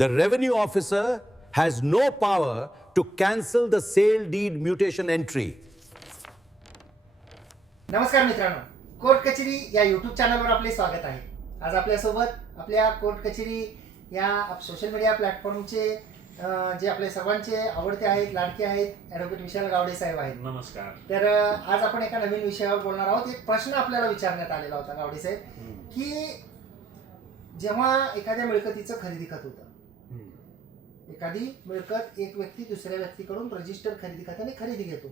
The revenue officer has no power to cancel the sale deed mutation entry. नमस्कार मित्रांनो court कचेरी या YouTube चॅनलवर आपले स्वागत आहे आज आपल्यासोबत आपल्या कोर्ट कचेरी या सोशल मीडिया प्लॅटफॉर्मचे जे आपले सर्वांचे आवडते आहेत लाडके आहेत ॲडव्होकेट विशाल गावडे साहेब आहेत नमस्कार तर आज आपण एका नवीन विषयावर बोलणार आहोत एक प्रश्न आपल्याला विचारण्यात आलेला होता गावडे साहेब. की जेव्हा एखाद्या मिळकतीचं खरेदी खत होतं. एखादी मिळकत एक व्यक्ती दुसऱ्या व्यक्तीकडून रजिस्टर खरेदी खात्याने खरेदी घेतो.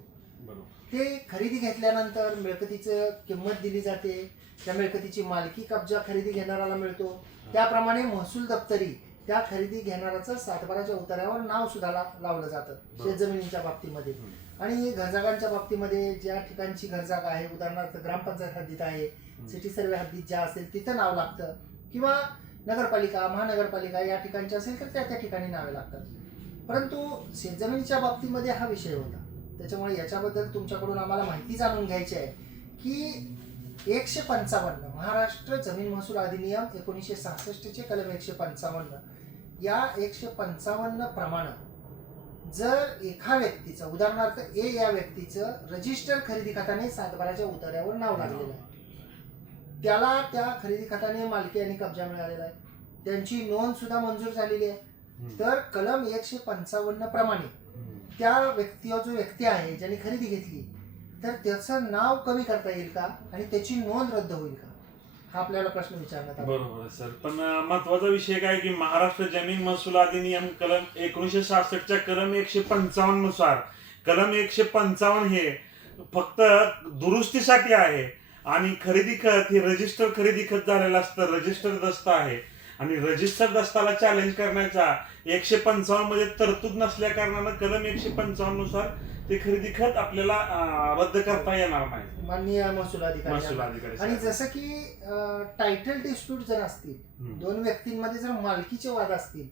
ते खरेदी घेतल्यानंतर मिळकतीचं किंमत दिली जाते. त्या मिळकतीची मालकी कब्जा खरेदी घेणाऱ्याला मिळतो. त्याप्रमाणे महसूल दप्तरी त्या खरेदी घेणाऱ्याचं सातबाराच्या उतार्यावर नाव सुद्धा लावलं जातं. शेतजमिनींच्या बाबतीमध्ये. आणि घरजागांच्या बाबतीमध्ये ज्या ठिकाणची घरजागा आहे उदाहरणार्थ ग्रामपंचायत हद्दीत आहे सिटी सर्वे हद्दीत ज्या असेल तिथं नाव लागतं. किंवा नगरपालिका महानगरपालिका या ठिकाणच्या असेल तर त्या त्या ठिकाणी नावे लागतात. परंतु शेतजमिनीच्या बाबतीमध्ये हा विषय होता. त्याच्यामुळे याच्याबद्दल तुमच्याकडून आम्हाला माहिती जाणून घ्यायची आहे की एकशे पंचावन्न महाराष्ट्र जमीन महसूल अधिनियम एकोणीसशे सहासष्टचे कलम एकशे पंचावन्न या एकशे पंचावन्न प्रमाणे जर एका व्यक्तीचं उदाहरणार्थ ए या व्यक्तीचं रजिस्टर खरेदी खात्याने सातबाराच्या उतार्यावर नाव लागलेलं आहे. त्याला त्या खरेदी खात्याने मालकी आणि कब्जा मिळालेला आहे. त्यांची नोंद सुद्धा मंजूर झालेली आहे. तर कलम एकशे पंचावन्न प्रमाणे. त्या व्यक्ती जो व्यक्ती आहे ज्याने खरेदी घेतली तर त्याचं नाव कमी करता येईल का? आणि त्याची नोंद रद्द होईल का? हा आपल्याला प्रश्न विचारण्यात बरोबर आहे सर. पण महत्त्वाचा विषय काय की महाराष्ट्र जमीन महसूल अधिनियम कलम एकोणीशे सहासष्टच्या कलम एकशे पंचावन्ननुसार कलम एकशे पंचावन्न हे फक्त दुरुस्तीसाठी आहे. आणि खरेदी खत हे रजिस्टर खरेदी खत झालेलं असतं रजिस्टर दस्त आहे आणि रजिस्टर दस्ताला चॅलेंज करण्याचा एकशे पंचावन्नमध्ये तरतूद नसल्या कारणानं कलम एकशे पंचावन्ननुसार ते खरेदी खत आपल्याला रद्द करता येणार नाही माननीय महसूल अधिकारी आणि. जसं की टायटल डिस्प्यूट जर असतील. दोन व्यक्तींमध्ये जर मालकीचे वाद असतील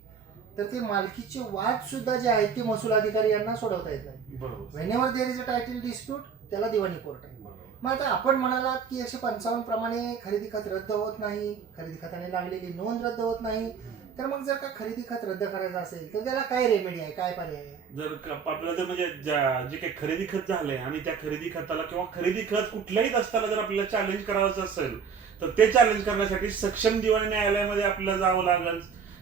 तर ते मालकीचे वाद सुद्धा जे आहेत ते महसूल अधिकारी यांना सोडवता येत नाही बरोबर whenever there is a title dispute त्याला दिवाणी कोर्ट आहे. मग आता आपण म्हणालात की एकशे पंचावन्न प्रमाणे खरेदी खत रद्द होत नाही खरेदी खताने लागलेली नोंद रद्द होत नाही. तर मग जर का खरेदी खत रद्द करायचं असेल तर त्याला काय रेमेडी आहे? काय पर्याय आहे? जर आपल्याला जर म्हणजे ज्या- जे काही खरेदी खत झालंय आणि त्या खरेदी खताला किंवा खरेदी खत कुठल्याही दस्ताला जर आपल्याला चॅलेंज करायचं असेल तर ते चॅलेंज करण्यासाठी सक्षम दिवाणी न्यायालयामध्ये आपल्याला जावं लागेल.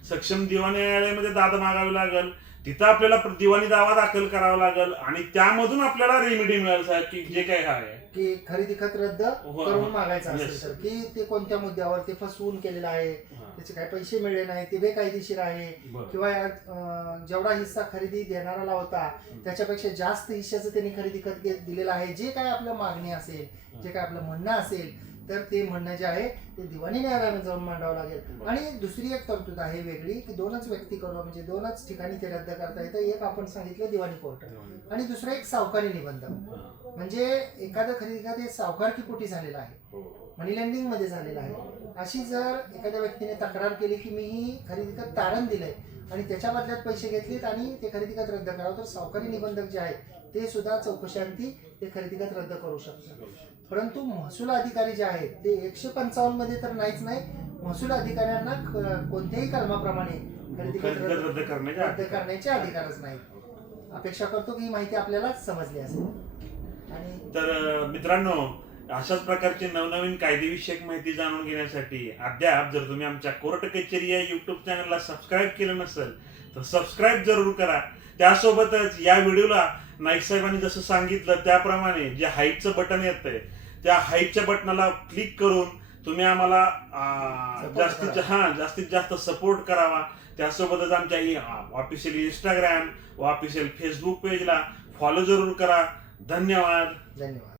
सक्षम दिवाणी न्यायालयामध्ये दाद मागावी लागेल. तिथं आपल्याला दिवाणी दावा दाखल करावा लागेल आणि त्यामधून आपल्याला रेमेडी मिळेल साहेब की जे काही आहे. की खरेदी खत रद्द हो, करून हो. मागायचं असेल की ते कोणत्या मुद्द्यावर ते फसवून केलेलं आहे त्याचे काही पैसे मिळले नाही ते बेकायदेशीर आहे. किंवा अं, जेवढा हिस्सा खरेदी देणाराला होता त्याच्यापेक्षा जास्त हिश्श्याचं त्यांनी खरेदी खत घे- दिलेलं आहे जे काय आपलं मागणी असेल जे काय आपलं म्हणणं असेल तर ते म्हणणं जे आहे ते दिवाणी न्यायालयाने जाऊन मांडावं लागेल. आणि दुसरी एक तरतूद आहे वेगळी की दोनच व्यक्ती करू म्हणजे दोनच ठिकाणी ते रद्द करता येतं. एक आपण सांगितलं दिवाणी कोर्ट. आणि दुसरं एक सावकारी निबंध. हा, म्हणजे एखादं खरेदी खाते हे सावकारकी पोटी झालेलं आहे? हो, हो. मनी लेंडिंगमध्ये झालेलं आहे. अशी जर एखाद्या व्यक्तीने तक्रार केली की मी ही खरेदी तारण दिलंय आणि त्याच्या बदल्यात पैसे घेतलेत आणि ते खरेदी खत रद्द करावं. तर सावकारी निबंधक जे आहेत ते सुद्धा चौकशांती ते खरेदी खत रद्द करू शकतात. परंतु महसूल अधिकारी जे आहेत ते एकशे पंचावन्नमध्ये तर नाहीच नाही. महसूल अधिकाऱ्यांना कोणत्याही कलमाप्रमाणे खरेदी खत खरेदी खत रद्द करण्याचे अधिकारच नाहीत अपेक्षा करतो की ही माहिती आपल्याला समजली असेल. आणि तर मित्रांनो अशाच प्रकारची नवनवीन कायदेविषयक माहिती जाणून घेण्यासाठी अद्याप जर तुम्ही आमच्या कोर्ट कचेरी या युट्यूब चॅनलला सबस्क्राईब केलं नसेल तर सबस्क्राईब जरूर करा. त्यासोबतच या व्हिडिओला नाईक साहेबांनी जसं सांगितलं त्याप्रमाणे जे हाईटचं बटन येतंय त्या हाईटच्या बटनाला क्लिक करून तुम्ही आम्हाला जास्तीत. हा जास्तीत जास्त सपोर्ट करावा. त्यासोबतच आमच्या ऑफिशियल इंस्टाग्राम व ऑफिशियल फेसबुक पेजला फॉलो जरूर करा. धन्यवाद. धन्यवाद.